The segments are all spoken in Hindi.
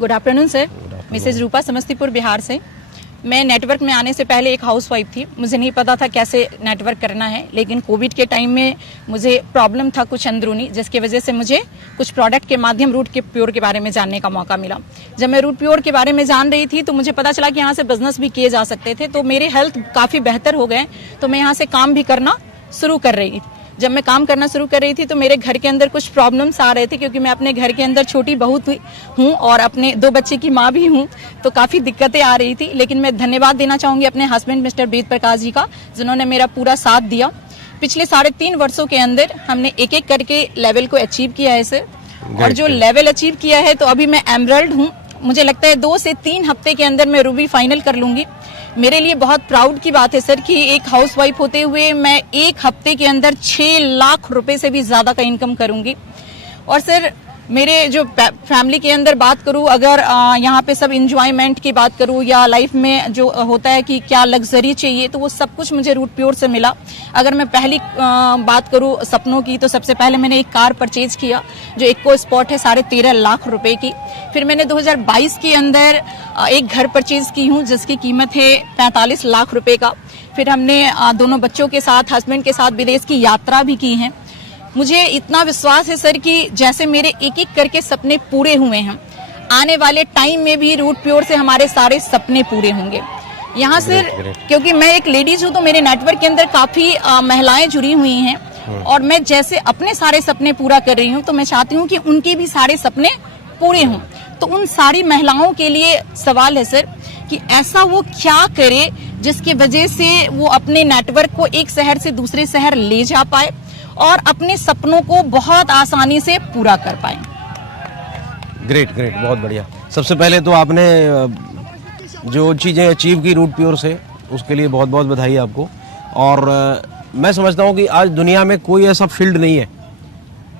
गुड आफ्टरनून सर, मिसेज रूपा समस्तीपुर बिहार से। मैं नेटवर्क में आने से पहले एक हाउसवाइफ थी, मुझे नहीं पता था कैसे नेटवर्क करना है, लेकिन कोविड के टाइम में मुझे प्रॉब्लम था कुछ अंदरूनी, जिसकी वजह से मुझे कुछ प्रोडक्ट के माध्यम रूट के प्योर के बारे में जानने का मौका मिला। जब मैं रूट प्योर के बारे में जान रही थी तो मुझे पता चला कि यहाँ से बिजनेस भी किए जा सकते थे, तो मेरे हेल्थ काफ़ी बेहतर हो गए, तो मैं यहाँ से काम भी करना शुरू कर रही थी। जब मैं काम करना शुरू कर रही थी तो मेरे घर के अंदर कुछ प्रॉब्लम्स आ रहे थे, क्योंकि मैं अपने घर के अंदर छोटी बहू हूँ और अपने 2 बच्चे की माँ भी हूँ, तो काफ़ी दिक्कतें आ रही थी। लेकिन मैं धन्यवाद देना चाहूँगी अपने हस्बैंड मिस्टर वेद प्रकाश जी का, जिन्होंने मेरा पूरा साथ दिया। पिछले 3.5 वर्षों के अंदर हमने एक एक करके लेवल को अचीव किया है सर, और जो लेवल अचीव किया है तो अभी मैं एमरल्ड हूँ। मुझे लगता है 2 से 3 हफ्ते के अंदर मैं रूबी फाइनल कर लूंगी। मेरे लिए बहुत प्राउड की बात है सर कि एक हाउसवाइफ होते हुए मैं 1 हफ्ते के अंदर 6 लाख रुपए से भी ज्यादा का इनकम करूंगी। और सर मेरे जो फैमिली के अंदर बात करूं, अगर यहाँ पे सब इंजॉयमेंट की बात करूं या लाइफ में जो होता है कि क्या लग्जरी चाहिए, तो वो सब कुछ मुझे रूट प्योर से मिला। अगर मैं पहली बात करूं सपनों की, तो सबसे पहले मैंने एक कार परचेज किया जो इको स्पॉट है 13.5 लाख रुपए की। फिर मैंने 2022 के अंदर एक घर परचेज की हूँ जिसकी कीमत है 45 लाख रुपए का। फिर हमने दोनों बच्चों के साथ, हस्बैंड के साथ विदेश की यात्रा भी की है। मुझे इतना विश्वास है सर कि जैसे मेरे एक एक करके सपने पूरे हुए हैं, आने वाले टाइम में भी रूट प्योर से हमारे सारे सपने पूरे होंगे। यहाँ सर क्योंकि मैं एक लेडीज हूँ तो मेरे नेटवर्क के अंदर काफी महिलाएं जुड़ी हुई हैं, और मैं जैसे अपने सारे सपने पूरा कर रही हूँ तो मैं चाहती हूँ कि उनके भी सारे सपने पूरे हों। तो उन सारी महिलाओं के लिए सवाल है सर कि ऐसा वो क्या करे जिसकी वजह से वो अपने नेटवर्क को एक शहर से दूसरे शहर ले जा पाए और अपने सपनों को बहुत आसानी से पूरा कर पाए। ग्रेट, बहुत बढ़िया। सबसे पहले तो आपने जो चीज़ें अचीव की रूट प्योर से, उसके लिए बहुत बहुत बधाई आपको। और मैं समझता हूँ कि आज दुनिया में कोई ऐसा फील्ड नहीं है,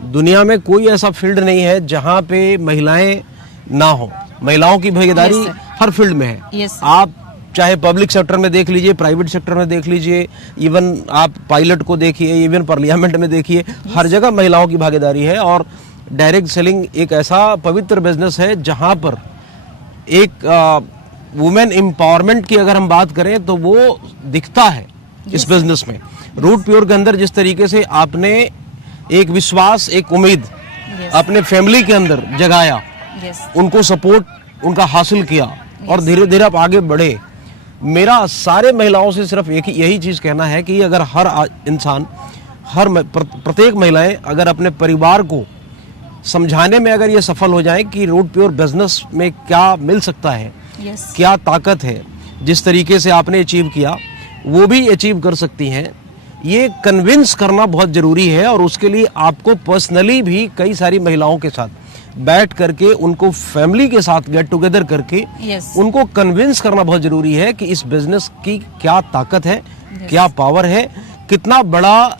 दुनिया में कोई ऐसा फील्ड नहीं है जहाँ पे महिलाएं ना हो। महिलाओं की भागीदारी हर फील्ड में है। आप चाहे पब्लिक सेक्टर में देख लीजिए, प्राइवेट सेक्टर में देख लीजिए, इवन आप पायलट को देखिए, इवन पार्लियामेंट में देखिए, हर जगह महिलाओं की भागीदारी है। और डायरेक्ट सेलिंग एक ऐसा पवित्र बिजनेस है जहां पर एक वुमेन एम्पावरमेंट की अगर हम बात करें तो वो दिखता है इस बिजनेस में। रूट प्योर के अंदर जिस तरीके से आपने एक विश्वास, एक उम्मीद अपने फैमिली के अंदर जगाया, उनको सपोर्ट उनका हासिल किया और धीरे धीरे आप आगे बढ़े। मेरा सारे महिलाओं से सिर्फ यही चीज कहना है कि अगर हर इंसान, प्रत्येक महिलाएं अगर अपने परिवार को समझाने में अगर ये सफल हो जाए कि रूट प्योर बिजनेस में क्या मिल सकता है, क्या ताकत है, जिस तरीके से आपने अचीव किया वो भी अचीव कर सकती हैं, ये कन्विंस करना बहुत जरूरी है। और उसके लिए आपको पर्सनली भी कई सारी महिलाओं के साथ बैठ करके, उनको फैमिली के साथ गेट टुगेदर करके उनको कन्विंस करना बहुत जरूरी है कि इस बिजनेस की क्या ताकत है, क्या पावर है, कितना बड़ा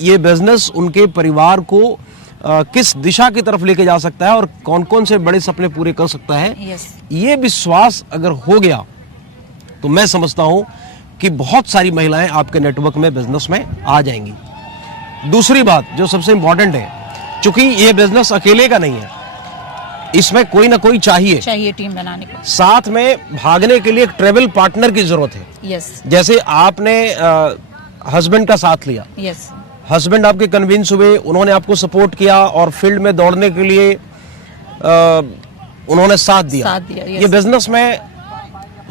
ये बिजनेस उनके परिवार को किस दिशा की तरफ लेके जा सकता है और कौन कौन से बड़े सपने पूरे कर सकता है। ये विश्वास अगर हो गया तो मैं समझता हूं कि बहुत सारी महिलाएं आपके नेटवर्क में, बिजनेस में आ जाएंगी। दूसरी बात जो सबसे इंपॉर्टेंट है, चूंकि ये बिजनेस अकेले का नहीं है, इसमें कोई ना कोई चाहिए टीम बनाने को, साथ में भागने के लिए एक ट्रेवल पार्टनर की जरूरत है। जैसे आपने हस्बैंड का साथ लिया, हस्बैंड आपके कन्विंस हुए, उन्होंने आपको सपोर्ट किया और फील्ड में दौड़ने के लिए उन्होंने साथ दिया। ये बिजनेस में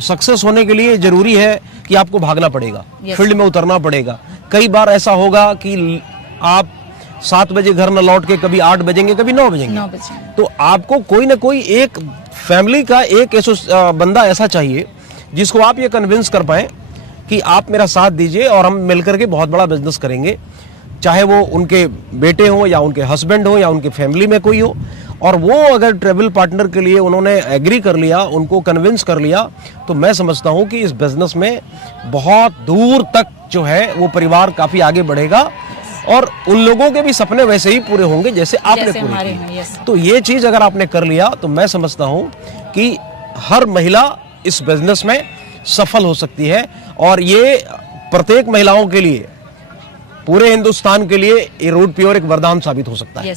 सक्सेस होने के लिए जरूरी है कि आपको भागना पड़ेगा, फील्ड में उतरना पड़ेगा। कई बार ऐसा होगा कि आप 7 बजे घर न लौट के कभी 8 बजेंगे, कभी 9 बजेंगे। तो आपको कोई ना कोई एक फैमिली का एक बंदा ऐसा चाहिए जिसको आप ये कन्विंस कर पाए कि आप मेरा साथ दीजिए और हम मिलकर के बहुत बड़ा बिजनेस करेंगे, चाहे वो उनके बेटे हों या उनके हस्बैंड हो या उनके फैमिली में कोई हो। और वो अगर ट्रेवल पार्टनर के लिए उन्होंने एग्री कर लिया, उनको कन्विंस कर लिया, तो मैं समझता हूं कि इस बिजनेस में बहुत दूर तक जो है वो परिवार काफी आगे बढ़ेगा और उन लोगों के भी सपने वैसे ही पूरे होंगे जैसे आपने पूरे किए। तो ये चीज अगर आपने कर लिया तो मैं समझता हूं कि हर महिला इस बिजनेस में सफल हो सकती है। और ये प्रत्येक महिलाओं के लिए, पूरे हिंदुस्तान के लिए ये रूट प्योर एक वरदान साबित हो सकता है।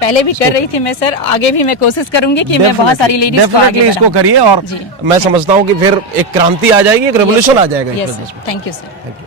पहले भी कर रही थी मैं सर, आगे भी मैं कोशिश करूंगी कि मैं बहुत सारी लेडीज को आगे डेफिनेटली इसको बढ़ाऊं। करिए और जी। मैं समझता हूँ कि फिर एक क्रांति आ जाएगी, एक रेवोल्यूशन आ जाएगा इस यस बिजनेस सर, में। Thank you sir. Thank you.